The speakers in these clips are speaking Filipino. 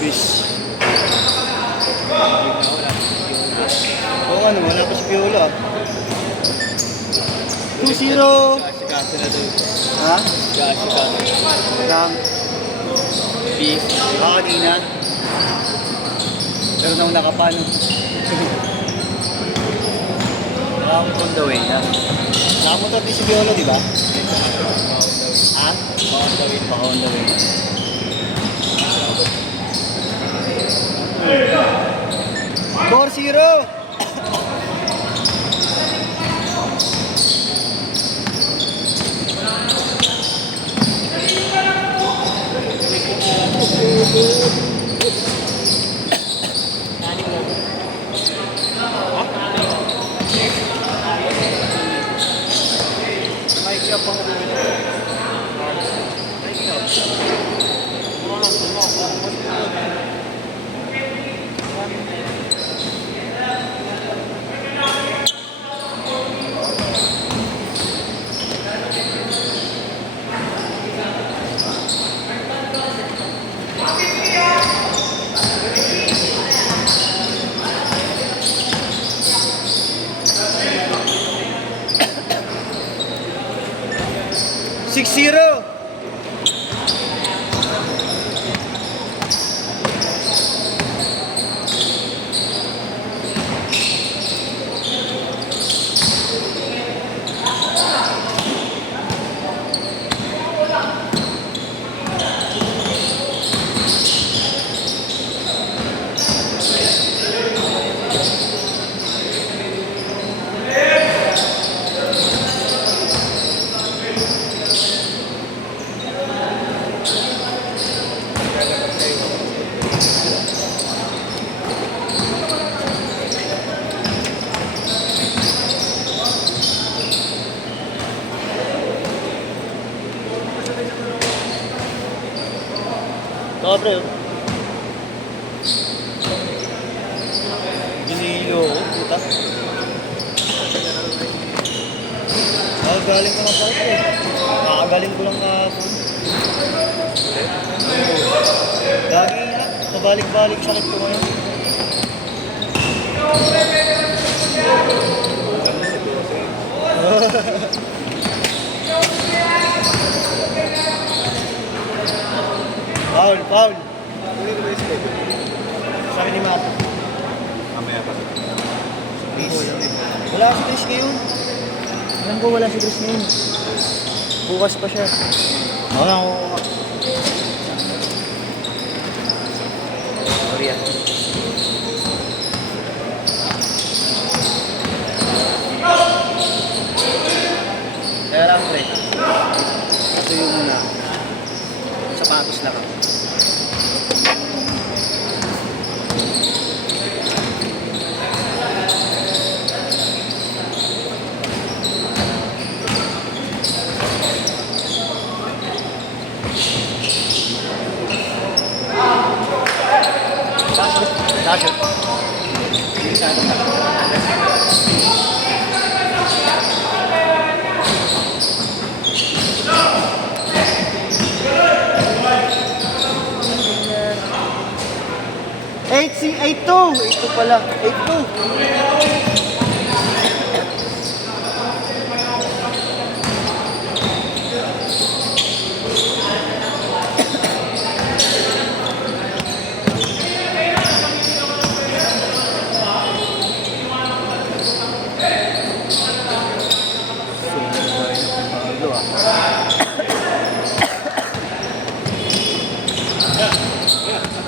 Fish. Oo, ano, wala pa si Piola. 2-0. Kaso na doon. Ha? Kaso. Lang. Beef. Kanina. Pero nung nakapano. Nakapot on the way na. Nakamotor din si Piolo, di ba? Ha? Baka on the way. 4-0. Six zero. Dobre. Ginilo ko, puta. Galing ko lang sa ito eh. Kakagaling ko lang kahapon. Lagi nga, pabalik-balik sakit ko ngayon. Foul, foul. Sabi ni Mato. Mamaya pa. Wala si Chris ngayon. Alam ko wala si Chris ngayon. Bukas pa siya. Oo. Sorry ah. Kaya lang pre. Ito yung muna. Sapatos lang ako. Dasher. Eight two pala. 8-2.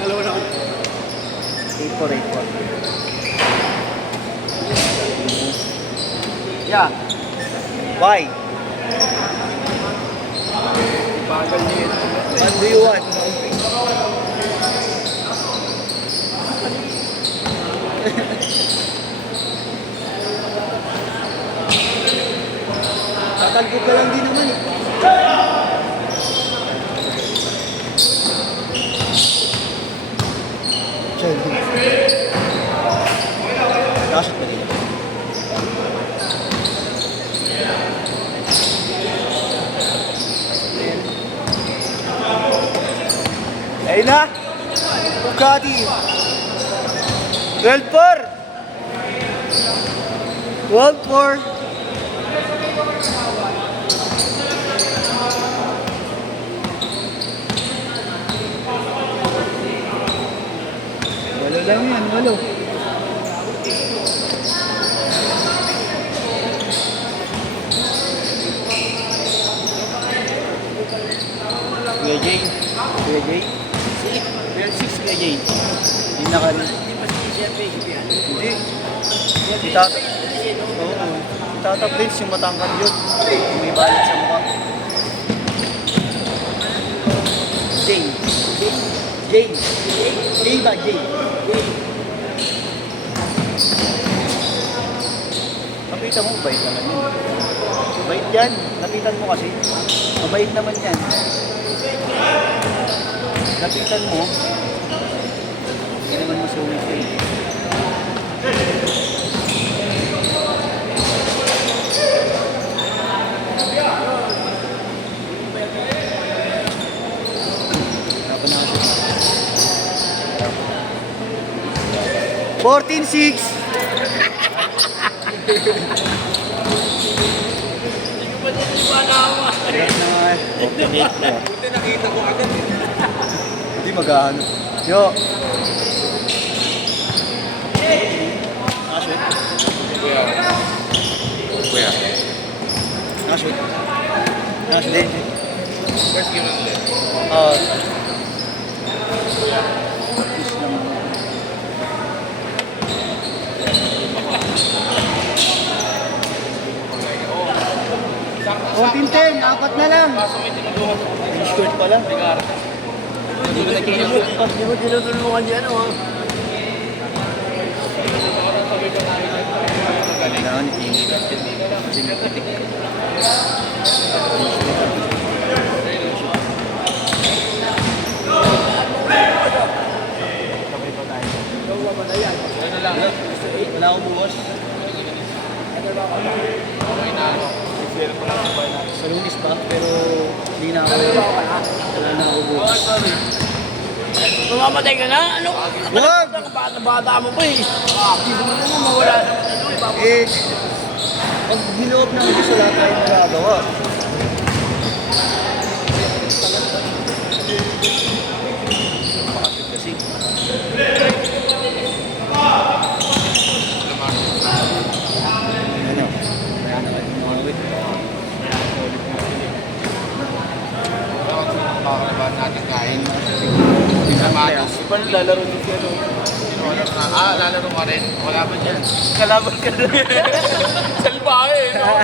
Dalawa na ako. 8-4. Yeah. Why? Bagal niya yun. What do you want? Tatalbo ka lang din naman eh. Dasot pa din. na? Bugatti. 12-4. 12-4. Walo lang yan, walo. Kuya Jay. Kuya Jay. Real 6 Kuya Jay. Hindi na ka rin. Hindi. Si Tata. Oo. Si Tata Prince yung matangkad yun. Yung may balat sa mukha. Jay. Jay. Jay ba? Jay. Nakita mo, bait naman yun. Bait yan. Napitan mo kasi. Mabait naman yan. Napitan mo. Hindi naman masungit yun. Tapos na kasi. 14-6. Buti nakita ko agad eh. Hindi mag-ano. Yo. Nakashoot. Kuya. Kuya. Nakashoot. Nakashoot. First game lang ulit. Practice lang. 14-10, apat na lang. Short pala. Hindi ko na-change. Hindi mo tinutulungan dyan, oh. Kailangan i-change. Kasi nagpitik. Wala akong buwas. Sa lunis pa, pero hindi na ako. Wala na ako buwas. Mamamatay ka na? Ano? Wag! Bata mo pa eh. Hindi mo naman mawala sa Eh, pag hinoob ng Diyos, wala tayong nagagawa. Bakit kasi? Ano? Kaya naman yung mga wit. Pakalaban natin kain. Samanos. Paano lalaro din siya? Lalaro ka rin. Wala ba dyan? Kalaban ka rin. Salbahe, no?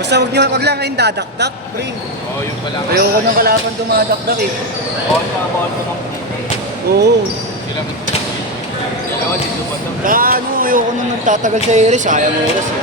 Basta wag lang kayong dadakdak, pre. Oo, yung pala. Ayoko ng kalaban dumadakdak eh. Bawal pa. Oo. Sila dito ba ito? Ano, ayoko nung nagtatagal sa Eris, sayang oras eh.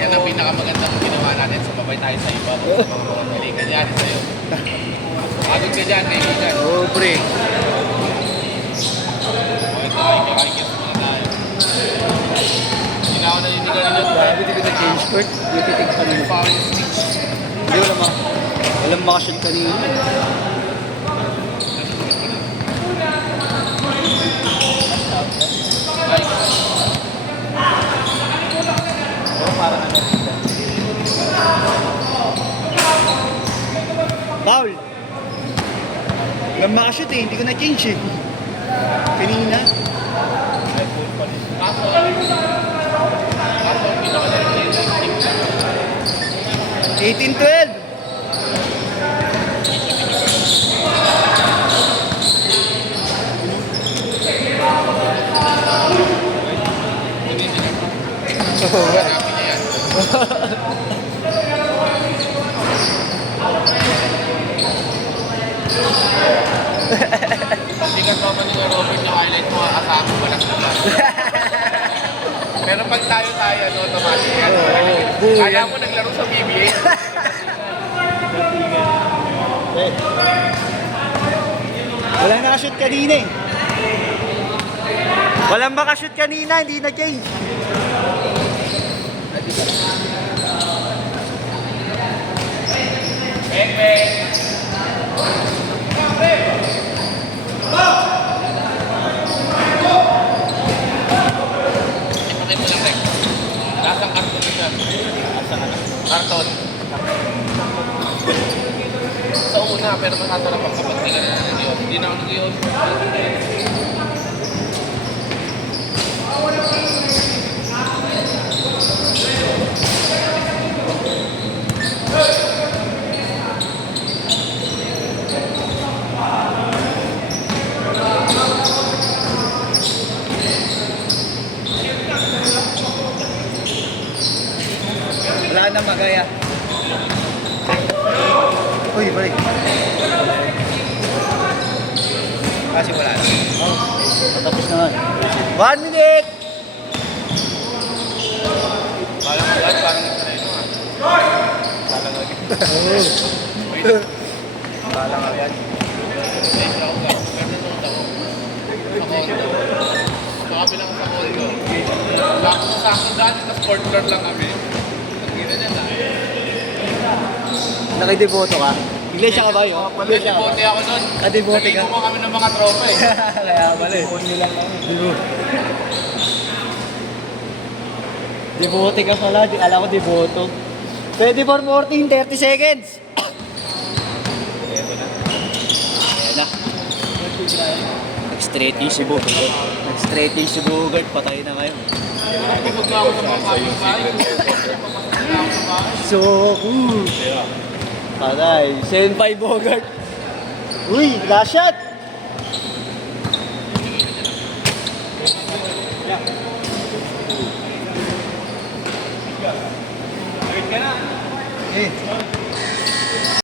Yan ang pinakamagandang ginawa natin. Sumabay tayo sa iba. Magaling ka dyan sa'yo. Pagod ka dyan, kaibigan. Oo, pre. Okay tayo, kakikita muna tayo. Hindi na ako naninigal nila. Grabe, di ko na-change court. Yung titig pa naman. Power speech. Hindi, walang makashoot kanina. Parang ano. Foul! Walang makashoot eh, hindi ko na-change eh. Kanina. Kaso, pinakalang 18-12! Hanapin niya yan. Hindi ka pa ni Robert yung highlight mo, kasama balas na ba? Pero pag tayo, no, automatic yan. Kaya mo naglaro sa PBA. Walang nakashoot kanina eh. Walang makashoot kanina, hindi na-change. Beng, beng. Ipakit mo lang, Beng. Lasang karton na dyan. Karton. Sa una, pero masasarap ang kapag nila na nag-ios. Hindi na ako nag-ios. Wala na magaya. Uy, balik. Kasi wala na. Oh, patapos na nga. 1 minute! Parang ulan, parang nagsanay mo ah. Parang agad. Parang agad. Medyo ako guys, pero nanood ako. Sa condo. Sa kabilang sa condo. Sakto dati, tapos fourth floor lang kami. Nagkira niya na. Nakideboto ka? Iglesia ka ba yun? Iglesia bote ako nun. Debote ka? Nag-ibo kami ng mga tropa eh. Kaya pala eh. Debote ka pala, alam ko deboto. Pwede for 14, 30 seconds. Ayan na. Nag-straighting si Bogart. Nag-straighting si Bogart, patay na ngayon. Nakipag na ako sa mga kapitbahay. So cool. Patay. 7-5 Bogart. Uy, last shot. Eh.